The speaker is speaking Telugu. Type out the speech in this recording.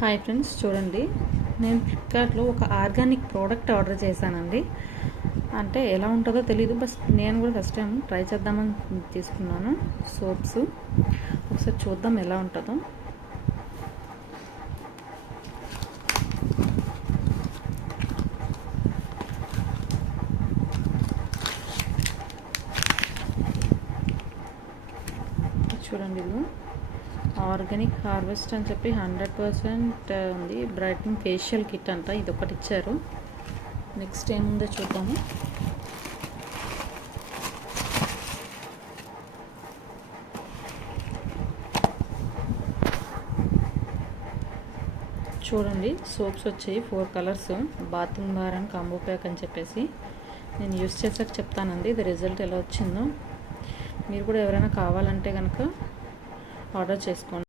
హాయ్ ఫ్రెండ్స్, చూడండి నేను ఫ్లిప్కార్ట్లో ఒక ఆర్గానిక్ ప్రోడక్ట్ ఆర్డర్ చేశానండి. అంటే ఎలా ఉంటుందో తెలియదు, బస్ నేను కూడా ఫస్ట్ టైం ట్రై చేద్దామని తీసుకున్నాను. సోప్స్ ఒకసారి చూద్దాం ఎలా ఉంటుందో. చూడండి, ఇది ఆర్గానిక్ హార్వెస్ట్ అని చెప్పి 100% ఉంది. బ్రైట్నింగ్ ఫేషియల్ కిట్ అంట, ఇది ఒకటి ఇచ్చారు. నెక్స్ట్ ఏముందో చూద్దాము. చూడండి, సోప్స్ వచ్చాయి 4 colours. Bathing bar and combo pack అని చెప్పేసి నేను యూస్ చేసాక చెప్తానండి ఇది రిజల్ట్ ఎలా వచ్చిందో. మీరు కూడా ఎవరైనా కావాలంటే కనుక ఆర్డర్ చేసుకోండి.